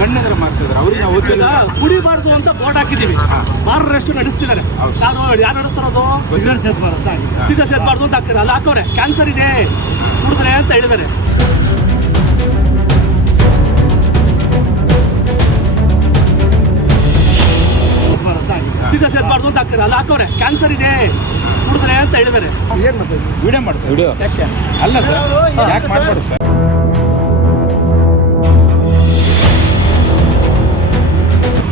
ಕಣ್ಣೆದ್ರ ಮಾಡ್ತಿದ್ದಾರೆ ಅವ್ರಿಗೆ ನಾವು ಈಗ ಕುಡಿಬಾರ್ದು ಅಂತ ಬೋರ್ಡ್ ಹಾಕಿದ್ದೀವಿ, ಮಾರರಷ್ಟು ನಡೆಸ್ತಿದ್ದಾರೆ. ಯಾರು ನಡೆಸ್ತಾರದು? ಸಿಗರೇಟ್ ಸೇರ್ಬಾರ್ದು ಅಂತ ಹಾಕ್ತಾರೆ, ಅಲ್ಲಿ ಹಾಕವ್ರೆ ಕ್ಯಾನ್ಸರ್ ಇದೆ ಕುಡಿದ್ರೆ ಅಂತ ಹೇಳಿದ್ದಾರೆ. ಸಿಗರೇಟ್ ಸೇರ್ಬಾರ್ದು ಅಂತ ಹಾಕ್ತಾರೆ, ಅಲ್ಲಿ ಹಾಕವ್ರೆ ಕ್ಯಾನ್ಸರ್ ಇದೆ ಕುಡಿದ್ರೆ ಅಂತ ಹೇಳಿದ್ದಾರೆ. ಏನ್ ಮಾಡ್ತಾರೆ? ವಿಡಿಯೋ ಮಾಡ್ತಾರೆ. ವಿಡಿಯೋ ಯಾಕೆ ಅಲ್ಲ ಸರ್, ಯಾಕೆ ಮಾಡ್ಬಾರ್ದು ಸರ್?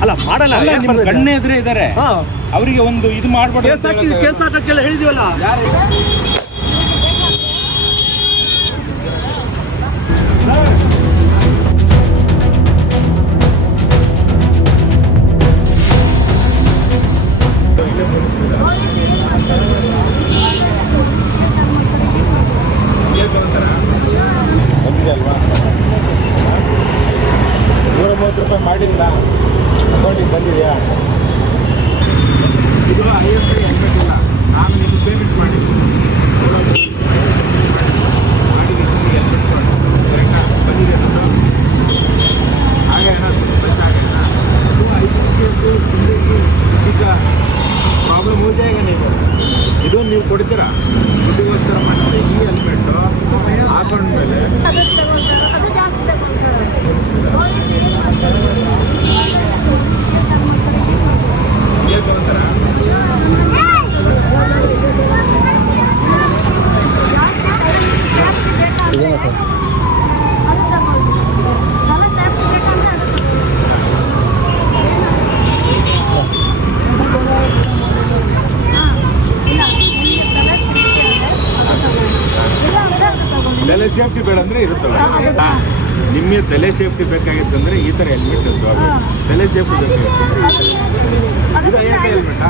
ಅಲ್ಲ ಮಾಡಲ್ಲ, ನಿಮ್ಮ ಕಣ್ಣೆ ಎದುರೇ ಇದ್ದಾರೆ, ಅವರಿಗೆ ಒಂದು ಇದು ಮಾಡ್ಬಾರ್ದು. ಕೇಸ್ ಹಾಕಕ್ಕೆಲ್ಲ ಹೇಳಿದೀವಲ್ಲ. ಅಲ್ವಾ ₹130 ಮಾಡಿಲ್ಲ, ಅಕೌಂಟಿಗೆ ಬಂದಿದೆಯಾ? ಇದು ISI ಹೆಲ್ಮೆಟ್ ಇಲ್ಲ, ನಾನು ನಿಮ್ಗೆ ಪೇಮೆಂಟ್ ಮಾಡಿ ಹೆಲ್ಮೆಟ್ ಕೊಡಿ, ಕರೆಕ್ಟಾ? ಬಂದಿದೆ ಹಾಗೆ ಏನಾದ್ರು ಪ್ರಶ್ನೆ ಆಗೋಯ್ತಾ? ಈಗ ಪ್ರಾಬ್ಲಮ್ हो जाएगा नहीं ಸರ್. ಇದು ನೀವು ಕೊಡ್ತೀರಾ, ಇದಕ್ಕೋಸ್ಕರ ಮಾಡ್ತೀರಿ. ಈ ಹೆಲ್ಮೆಟ್ಟು ಹಾಕೊಂಡ್ಮೇಲೆ ತಲೆ ಸೇಫ್ಟಿ ಬೇಡ ಅಂದ್ರೆ ಇರುತ್ತಲ್ಲ. ನಿಮಗೆ ತಲೆ ಸೇಫ್ಟಿ ಬೇಕಾಗಿತ್ತಂದ್ರೆ ಈ ಥರ ಹೆಲ್ಮೆಟ್ ಇರ್ತವೆ. ತಲೆ ಸೇಫ್ಟಿ ಬೇಕಾಗಿತ್ತಂದ್ರೆ ಹೆಲ್ಮೆಟ್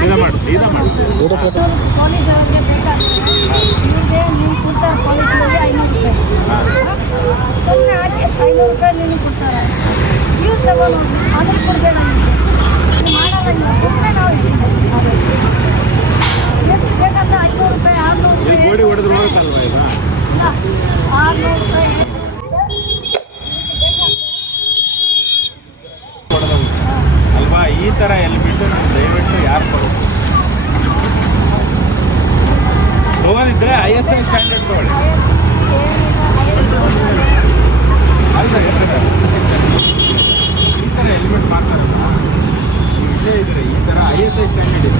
ಸೀದಾ ಮಾಡಿ, ಸೀದಾ ಮಾಡಿ. ಗೋಡಿ ಹೊಡೆದ್ರು ಹೋಗುತ್ತಲ್ವಾ ಈಗ? ಅಲ್ವಾ? ಈ ಥರ ಹೆಲ್ಮೆಟ್ ದಯವಿಟ್ಟು ಯಾರು ತಗೋದಿದ್ರೆ ISI ಸ್ಟ್ಯಾಂಡರ್ಡ್ ತಗೊಳ್ಳಿ. ಅಲ್ಲ ಈ ಥರ ಹೆಲ್ಮೆಟ್ ಮಾಡ್ತಾರಲ್ಲ, ಈ ವಿಷಯ ಇದ್ರೆ ಈ ಥರ ISI ಸ್ಟ್ಯಾಂಡರ್ಡ್ ಇದೆ.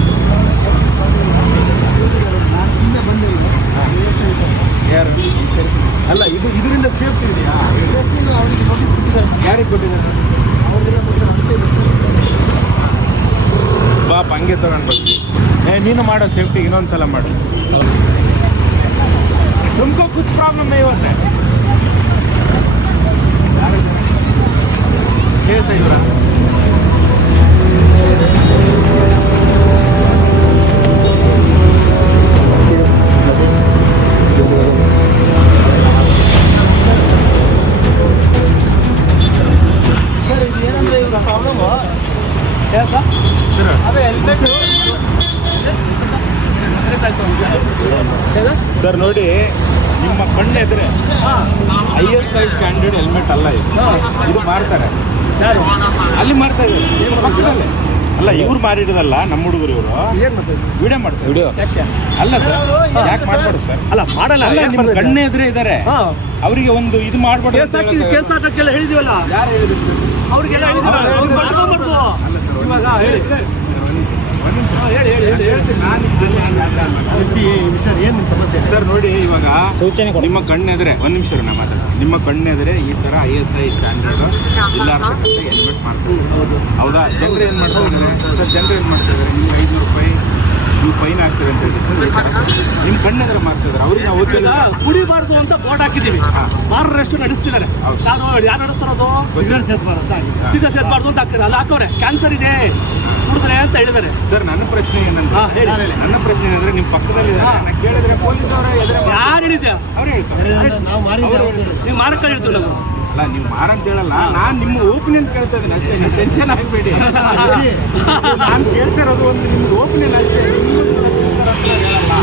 ಯಾರು ಅಲ್ಲ, ಇದು ಇದರಿಂದ ಸೇಫ್ಟಿ ಇದೆಯಾ? ಯಾರಿಗೆ ಕೊಟ್ಟಿದ್ದಾರೆ? ಬಾಪ ಹಂಗೆ ತಗೊಂಡು ಬರ್ತೀವಿ. ನೀನು ಮಾಡೋ ಸೇಫ್ಟಿ ಇನ್ನೊಂದ್ಸಲ ಮಾಡು. ತುಮಕೋ ಕುछ ಪ್ರಾಬ್ಲಮ್ ಇವತ್ತೆ ಕೇಸ ಇಲ್ಲ. ಸರ್ ನೋಡಿ, ನಿಮ್ಮ ಕಣ್ಣೆದ್ರೆ ISI ಸ್ಟ್ಯಾಂಡರ್ಡ್ ಹೆಲ್ಮೆಟ್ ಅಲ್ಲ ಇದು ಮಾರ್ತಾರೆ. ಅಲ್ಲಿ ಮಾರ್ತಾ ಇದ್ದಾರೆ ಪಕ್ಕದಲ್ಲೇ. ಅಲ್ಲ, ಇವ್ರು ಮಾರಿಡೋದಲ್ಲ, ನಮ್ಮ ಹುಡುಗರು ಇವರು ವಿಡಿಯೋ ಮಾಡ್ತಾರೆ. ವಿಡಿಯೋ ಅಲ್ಲ ಸರ್, ಯಾಕೆ ಮಾಡ್ಬಾರ್ದು ಸರ್? ಅಲ್ಲ ಮಾಡಲ್ಲ, ನಿಮ್ಮ ಕಣ್ಣೆ ಎದುರೇ ಇದ್ದಾರೆ, ಅವರಿಗೆ ಒಂದು ಇದು ಮಾಡ್ಬಾರ್ದು. ಕೇಸ್ ಹಾಕಕ್ಕೆಲ್ಲ ಹೇಳಿದೀವಲ್ಲ. ಯಾರು ಹೇಳಿದ್ರು? ಅವ್ರಿಗೆಲ್ಲ ಸರ್ ನೋಡಿ, ಇವಾಗ ಸೂಚನೆ ನಿಮ್ಮ ಕಣ್ಣೆದ್ರೆ ಒಂದು ನಿಮಿಷ ನಾ ಮಾತಾಡ. ನಿಮ್ಮ ಕಣ್ಣೆದ್ರೆ ಈ ಥರ ISI ಸ್ಟ್ಯಾಂಡರ್ಡ್ ಇಲ್ಲ ಹೆಲ್ಮೆಟ್ ಮಾಡ್ತಾರೆ, ಹೌದಾ? ಜನರು ಏನು ಮಾಡ್ತಾರೆ ಸರ್? ಜನರು ಏನು ಮಾಡ್ತಾರೆ? ನೀವು ₹500 ನೀವು ಫೈನ್ ಹಾಕ್ತೀರಿ ಅಂತ ಹೇಳಿದ್ರೆ ನಿಮ್ಮ ಕಣ್ಣೆದ್ರೆ ಮಾಡ್ತಿದ್ದಾರೆ. ಅವ್ರಿಗೆ ನಾವು ಕುಡಿಬಾರ್ದು ಅಂತ ಬೋರ್ಡ್ ಹಾಕಿದ್ದೀವಿ, ಮಾರರಷ್ಟು ನಡೆಸ್ತಿದ್ದಾರೆ. ಯಾರು ನಡೆಸ್ತಾರದು? ಸಿಗರೇಟ್ ಸೇರ್ಬಾರ್ದು ಅಂತ ಹಾಕ್ತಾರೆ, ಅಲ್ಲಿ ಹಾಕವ್ರೆ ಕ್ಯಾನ್ಸರ್ ಇದೆ ಕುಡಿದ್ರೆ ಅಂತ ಹೇಳಿದ್ದಾರೆ. ಸರ್ ನನ್ನ ಪ್ರಶ್ನೆ ಏನಂದ್ರೆ, ನನ್ನ ಪ್ರಶ್ನೆ ಏನಂದ್ರೆ, ನಿಮ್ಮ ಪಕ್ಕದಲ್ಲಿ ಕೇಳಿದ್ರೆ ಪೊಲೀಸ್ ಅವರ ಯಾರು ಹೇಳಿದ್ದೆ? ಅವ್ರು ಹೇಳ್ತಾರೆ ನೀವು ಮಾರಕ್ಕೆ ಹೇಳ್ತೀವಿ ನಾವು. ಅಲ್ಲ, ನೀವು ಮಾರಂತ ಹೇಳಲ್ಲ, ನಾನು ನಿಮ್ಮ ಓಪಿನಿಯನ್ ಕೇಳ್ತಾ ಇದ್ದೀನಿ ಅಷ್ಟೇ, ನೀವು ಟೆನ್ಷನ್ ಆಗಬೇಡಿ. ನಾನು ಕೇಳ್ತಾ ಇರೋದು ಒಂದು ನಿಮ್ಗೆ ಓಪಿನಿಯನ್ ಅಷ್ಟೇ. ಅಂತ ಹೇಳಲ್ಲ.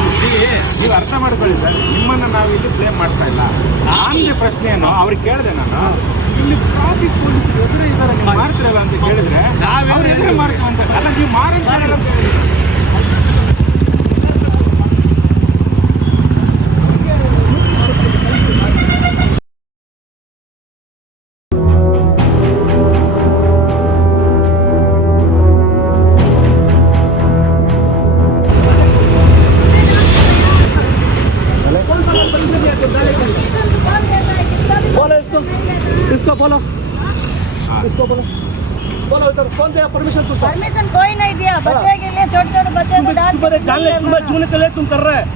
ನೀವು ಅರ್ಥ ಮಾಡ್ಕೊಳ್ಳಿ ಸರ್, ನಿಮ್ಮನ್ನ ನಾವು ಇಲ್ಲಿ ಬ್ಲೇಮ್ ಮಾಡ್ತಾ ಇಲ್ಲ. ನಮಗೆ ಪ್ರಶ್ನೆ ಏನು ಅವ್ರಿಗೆ ಕೇಳಿದೆ ನಾನು, ಇಲ್ಲಿ ಟ್ರಾಫಿಕ್ ಪೊಲೀಸ್ ಎದುರೇ ಇದ್ದಾರೆ, ನೀವು ಮಾಡ್ತಿರಲ್ಲ ಅಂತ ಕೇಳಿದ್ರೆ ಅವ್ರು ಎದುರೇ ಮಾಡ್ತೀವಿ ಅಂತ. ಅಲ್ಲ, ನೀವು ಮಾರಂತ बोलो इसको बोलो बोलो इधर कौन दिया परमिशन तुमको? परमिशन कोई नहीं दिया। बच्चे के लिए छोटे छोटे बच्चे को डाल के तुम्हारे जूने के लिए तुम कर रहे हैं।